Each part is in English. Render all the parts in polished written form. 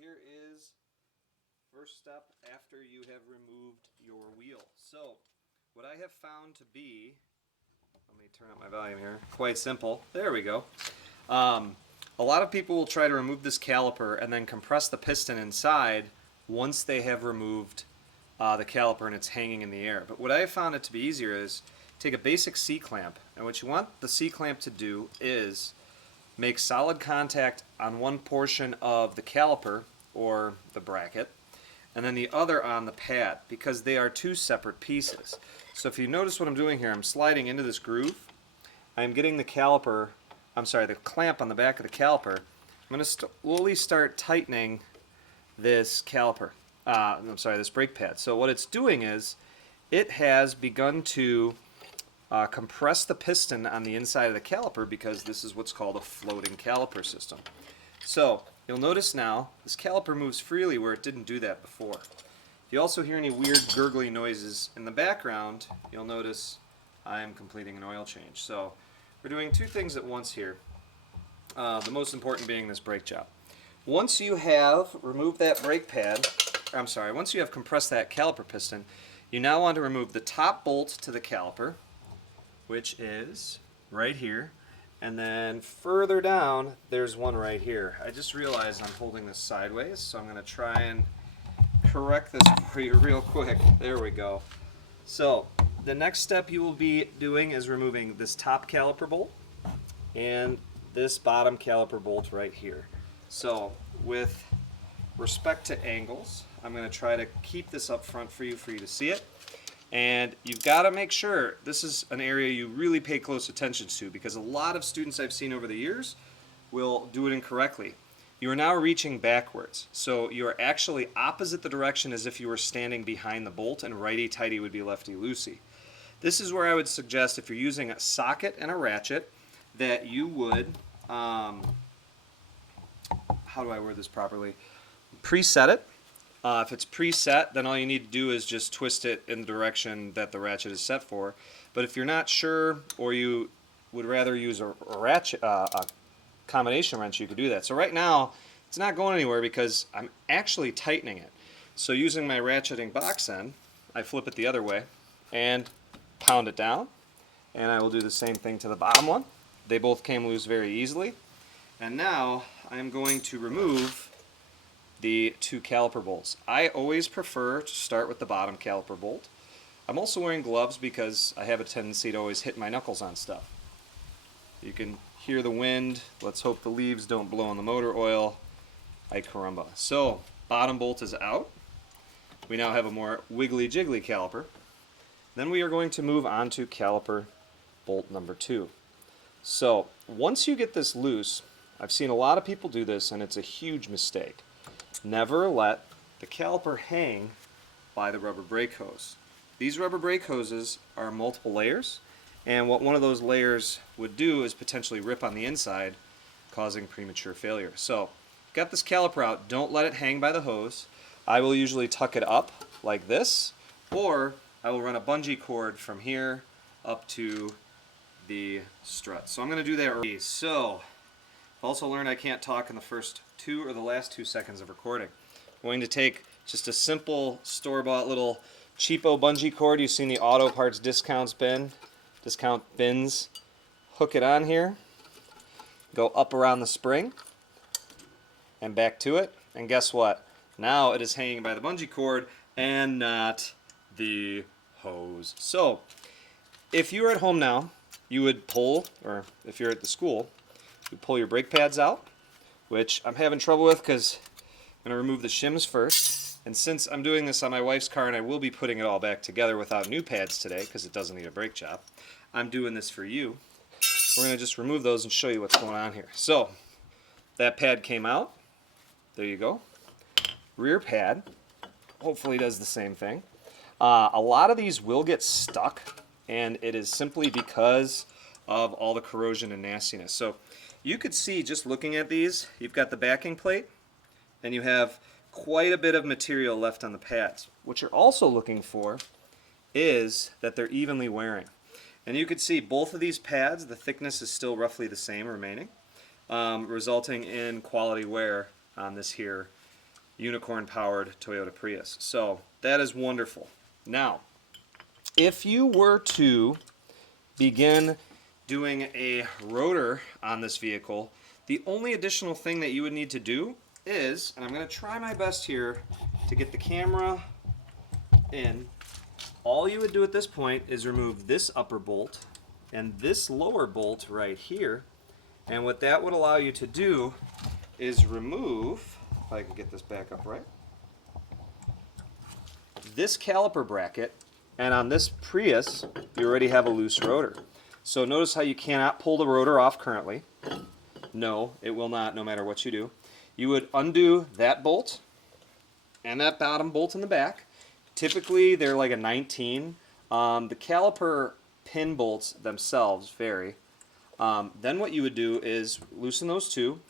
here is first step after you have removed your wheel. So what I have found to be, let me turn up my volume here, quite simple. There we go. A lot of people will try to remove this caliper and then compress the piston inside once they have removed the caliper and it's hanging in the air. But what I have found it to be easier is take a basic C-clamp, and what you want the C-clamp to do is make solid contact on one portion of the caliper or the bracket and then the other on the pad, because they are two separate pieces. So if you notice what I'm doing here, I'm sliding into this groove. I'm getting the caliper, the clamp on the back of the caliper. I'm going to slowly start tightening this caliper, this brake pad. So what it's doing is it has begun to compress the piston on the inside of the caliper, because this is what's called a floating caliper system. So you'll notice now this caliper moves freely where it didn't do that before. If you also hear any weird gurgly noises in the background, you'll notice I'm completing an oil change. So we're doing two things at once here, the most important being this brake job. Once you have removed that brake pad, once you have compressed that caliper piston, you now want to remove the top bolt to the caliper, which is right here, and then further down there's one right here. I just realized I'm holding this sideways, so I'm going to try and correct this for you real quick. There we go. So the next step you will be doing is removing this top caliper bolt and this bottom caliper bolt right here. So with respect to angles, I'm going to try to keep this up front for you to see it. And you've got to make sure this is an area you really pay close attention to, because a lot of students I've seen over the years will do it incorrectly. You are now reaching backwards, so you are actually opposite the direction as if you were standing behind the bolt, and righty-tighty would be lefty-loosey. This is where I would suggest, if you're using a socket and a ratchet, that you would, how do I word this properly, preset it. If it's preset, then all you need to do is just twist it in the direction that the ratchet is set for. But if you're not sure, or you would rather use a ratchet, a combination wrench, you could do that. So right now, it's not going anywhere because I'm actually tightening it. So using my ratcheting box end, I flip it the other way and pound it down. And I will do the same thing to the bottom one. They both came loose very easily. And now I'm going to remove the two caliper bolts. I always prefer to start with the bottom caliper bolt. I'm also wearing gloves because I have a tendency to always hit my knuckles on stuff. You can hear the wind. Let's hope the leaves don't blow on the motor oil. Ay caramba. So, bottom bolt is out. We now have a more wiggly jiggly caliper. Then we are going to move on to caliper bolt number 2. So, once you get this loose, I've seen a lot of people do this and it's a huge mistake. Never let the caliper hang by the rubber brake hose. These rubber brake hoses are multiple layers, and what one of those layers would do is potentially rip on the inside, causing premature failure. So, got this caliper out, don't let it hang by the hose. I will usually tuck it up like this, or I will run a bungee cord from here up to the strut. So I'm going to do that. So, I've also learned I can't talk in the first 2 or the last 2 seconds of recording. I'm going to take just a simple store-bought little cheapo bungee cord you've seen the auto parts discount bins. Hook it on here, go up around the spring and back to it, and guess what? Now it is hanging by the bungee cord and not the hose. So if you're at home now, you would pull, or if you're at the school, you pull your brake pads out, which I'm having trouble with because I'm going to remove the shims first. And since I'm doing this on my wife's car and I will be putting it all back together without new pads today because it doesn't need a brake job, I'm doing this for you. We're going to just remove those and show you what's going on here. So, that pad came out. There you go. Rear pad hopefully does the same thing. A lot of these will get stuck, and it is simply because of all the corrosion and nastiness. So, you could see just looking at these, you've got the backing plate, and you have quite a bit of material left on the pads. What you're also looking for is that they're evenly wearing. And you could see both of these pads, the thickness is still roughly the same remaining, resulting in quality wear on this here unicorn-powered Toyota Prius. So that is wonderful. Now, if you were to begin doing a rotor on this vehicle, the only additional thing that you would need to do is, and I'm going to try my best here to get the camera in, all you would do at this point is remove this upper bolt and this lower bolt right here. And what that would allow you to do is remove, if I can get this back up right, this caliper bracket, and on this Prius, you already have a loose rotor. So notice how you cannot pull the rotor off currently. No, it will not, no matter what you do. You would undo that bolt and that bottom bolt in the back. Typically, they're like a 19. The caliper pin bolts themselves vary. Then what you would do is loosen those two,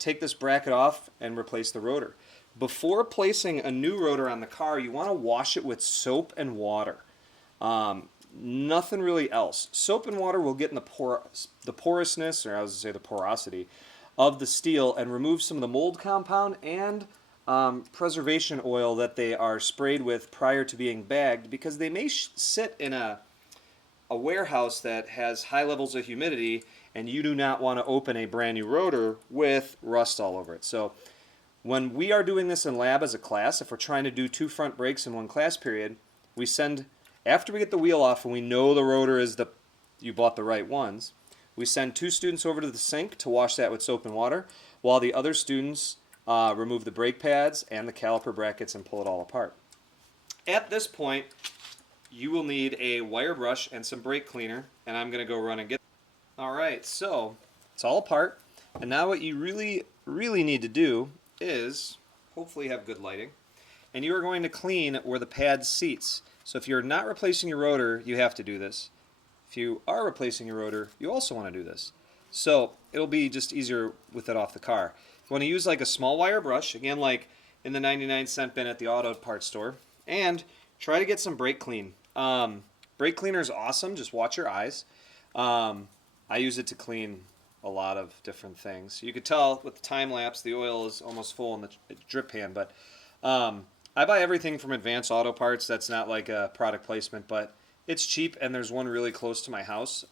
take this bracket off, and replace the rotor. Before placing a new rotor on the car, you want to wash it with soap and water. Nothing really else. Soap and water will get in the porousness, or I was going to say the porosity, of the steel and remove some of the mold compound and preservation oil that they are sprayed with prior to being bagged, because they may sit in a warehouse that has high levels of humidity, and you do not want to open a brand new rotor with rust all over it. So when we are doing this in lab as a class, if we're trying to do 2 front brakes in one class period, we send, after we get the wheel off and we know the rotor is you bought the right ones, we send 2 students over to the sink to wash that with soap and water, while the other students remove the brake pads and the caliper brackets and pull it all apart. At this point, you will need a wire brush and some brake cleaner, and I'm going to go run and get it. Alright, so it's all apart, and now what you really need to do is hopefully have good lighting, and you are going to clean where the pad seats. So if you're not replacing your rotor, you have to do this. If you are replacing your rotor, you also want to do this. So it'll be just easier with it off the car. You want to use like a small wire brush, again like in the 99-cent bin at the auto parts store, and try to get some brake clean. Brake cleaner is awesome, just watch your eyes. I use it to clean a lot of different things. You could tell with the time lapse the oil is almost full in the drip pan, but I buy everything from Advanced Auto Parts. That's not like a product placement, but it's cheap, and there's one really close to my house.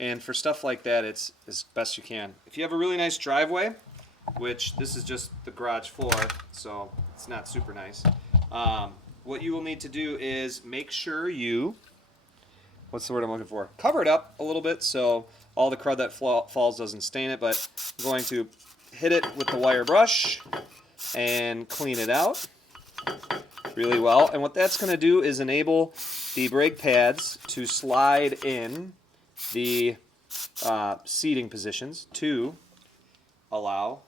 And for stuff like that, it's as best you can. If you have a really nice driveway, which this is just the garage floor, so it's not super nice, what you will need to do is make sure you, what's the word I'm looking for? Cover it up a little bit so all the crud that falls doesn't stain it, but I'm going to hit it with the wire brush and clean it out really well. And what that's going to do is enable the brake pads to slide in the seating positions to allow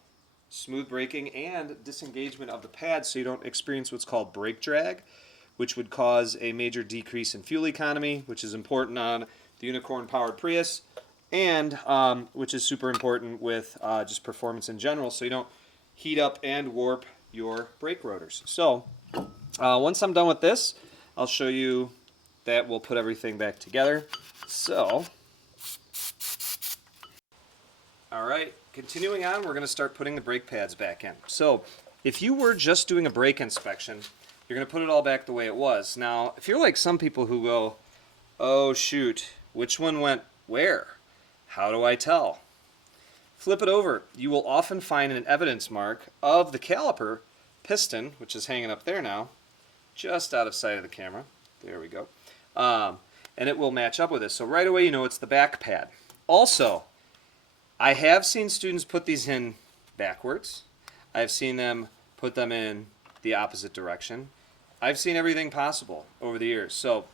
smooth braking and disengagement of the pads so you don't experience what's called brake drag, which would cause a major decrease in fuel economy, which is important on the unicorn-powered Prius, and which is super important with just performance in general, so you don't heat up and warp your brake rotors. So once I'm done with this, I'll show you that we'll put everything back together. So, all right, continuing on, we're going to start putting the brake pads back in. So if you were just doing a brake inspection, you're going to put it all back the way it was. Now, if you're like some people who go, oh shoot, which one went where? How do I tell? Flip it over. You will often find an evidence mark of the caliper piston, which is hanging up there now, just out of sight of the camera. There we go. And it will match up with this. So right away you know it's the back pad. Also, I have seen students put these in backwards. I've seen them put them in the opposite direction. I've seen everything possible over the years. So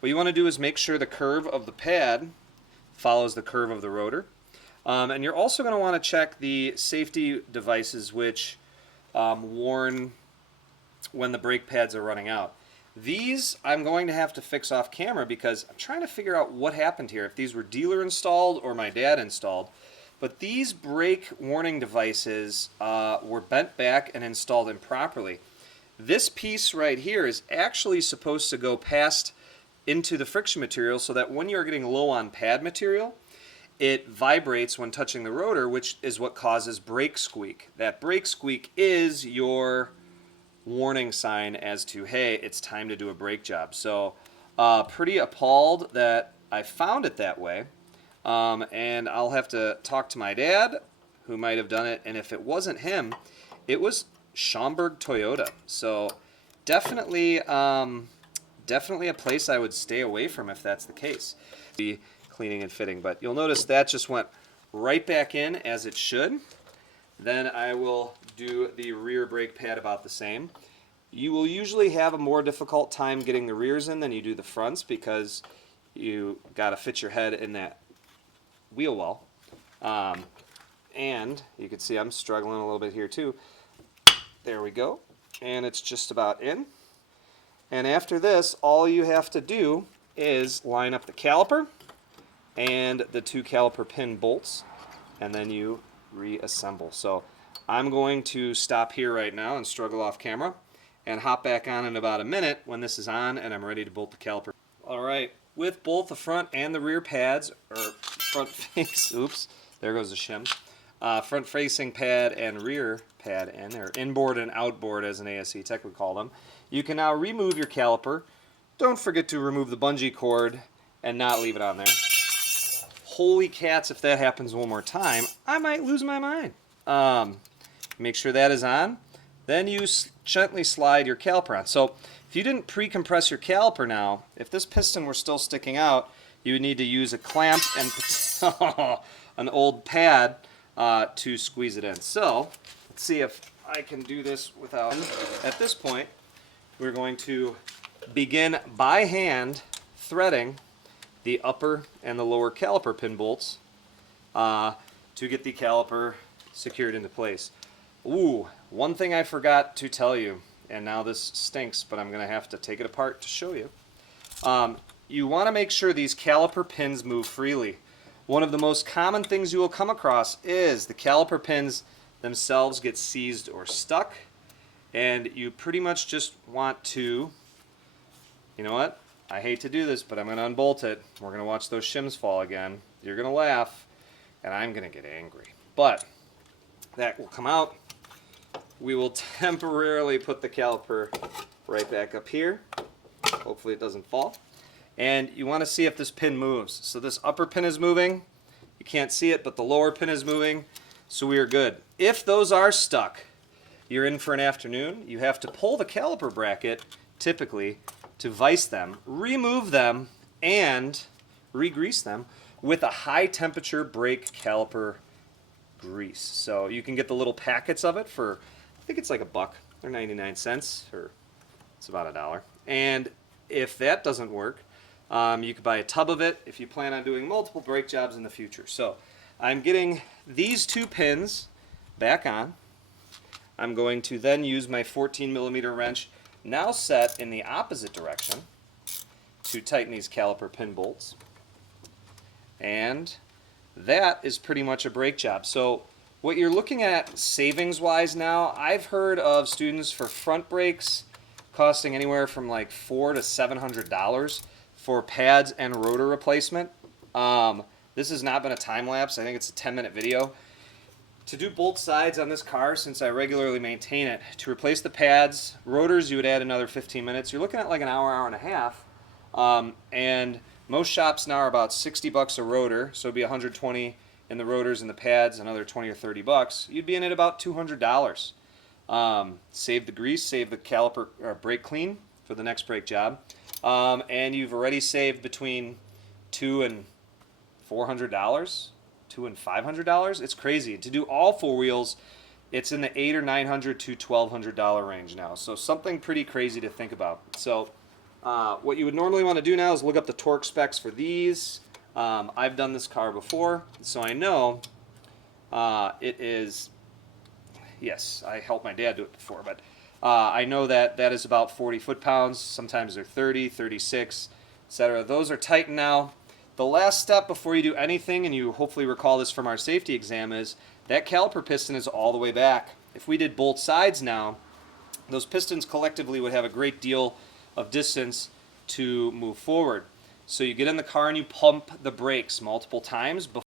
what you want to do is make sure the curve of the pad follows the curve of the rotor. And you're also going to want to check the safety devices which warn when the brake pads are running out. These I'm going to have to fix off camera because I'm trying to figure out what happened here, if these were dealer installed or my dad installed. But these brake warning devices were bent back and installed improperly. This piece right here is actually supposed to go past into the friction material so that when you're getting low on pad material, it vibrates when touching the rotor, which is what causes brake squeak. That brake squeak is your warning sign as to, hey, it's time to do a brake job. So pretty appalled that I found it that way. And I'll have to talk to my dad, who might have done it. And if it wasn't him, it was Schaumburg Toyota. So definitely a place I would stay away from if that's the case. Be cleaning and fitting. But you'll notice that just went right back in as it should. Then I will do the rear brake pad about the same. You will usually have a more difficult time getting the rears in than you do the fronts because you got to fit your head in that wheel well. And you can see I'm struggling a little bit here too. There we go. And it's just about in. And after this, all you have to do is line up the caliper and the 2 caliper pin bolts, and then you reassemble. So I'm going to stop here right now and struggle off camera and hop back on in about a minute when this is on and I'm ready to bolt the caliper. All right, with both the front and the rear pads, or front face, oops, there goes the shim. Front facing pad and rear pad in, or inboard and outboard as an ASE tech would call them. You can now remove your caliper. Don't forget to remove the bungee cord and not leave it on there. Holy cats, if that happens one more time, I might lose my mind. Make sure that is on. Then you gently slide your caliper on. So if you didn't pre-compress your caliper now, if this piston were still sticking out, you would need to use a clamp and an old pad to squeeze it in. So let's see if I can do this without. At this point, we're going to begin by hand threading the upper and the lower caliper pin bolts to get the caliper secured into place. Ooh, one thing I forgot to tell you, and now this stinks, but I'm going to have to take it apart to show you. You want to make sure these caliper pins move freely. One of the most common things you will come across is the caliper pins themselves get seized or stuck, and you pretty much just want to, you know what? I hate to do this, but I'm going to unbolt it. We're going to watch those shims fall again. You're going to laugh, and I'm going to get angry. But that will come out. We will temporarily put the caliper right back up here. Hopefully it doesn't fall. And you want to see if this pin moves. So this upper pin is moving. You can't see it, but the lower pin is moving. So we are good. If those are stuck, you're in for an afternoon. You have to pull the caliper bracket, typically, to vise them, remove them, and re-grease them with a high temperature brake caliper grease. So you can get the little packets of it for, I think it's like $1. They're 99 cents, or it's about $1. And if that doesn't work, you could buy a tub of it if you plan on doing multiple brake jobs in the future. So I'm getting these 2 pins back on. I'm going to then use my 14mm wrench, now set in the opposite direction, to tighten these caliper pin bolts. And that is pretty much a brake job. So what you're looking at savings-wise now, I've heard of students for front brakes costing anywhere from like $400 to $700 for pads and rotor replacement. This has not been a time lapse. I think it's a 10-minute video. To do both sides on this car, since I regularly maintain it, to replace the pads, rotors, you would add another 15 minutes. You're looking at like an hour, hour and a half. And most shops now are about $60 a rotor, so it'd be $120 in the rotors and the pads, another $20 or $30. You'd be in at about $200. Save the grease, save the caliper or brake clean for the next brake job, and you've already saved between $200 and $400, $200 and $500. It's crazy. To do all 4 wheels, it's in the $800 or $900 to $1,200 range now. So something pretty crazy to think about. So what you would normally want to do now is look up the torque specs for these. I've done this car before, so I know it is. Yes, I helped my dad do it before, but I know that that is about 40 foot-pounds. Sometimes they're 30, 36, etc. Those are tightened now. The last step before you do anything, and you hopefully recall this from our safety exam, is that caliper piston is all the way back. If we did both sides now, those pistons collectively would have a great deal of distance to move forward. So you get in the car and you pump the brakes multiple times before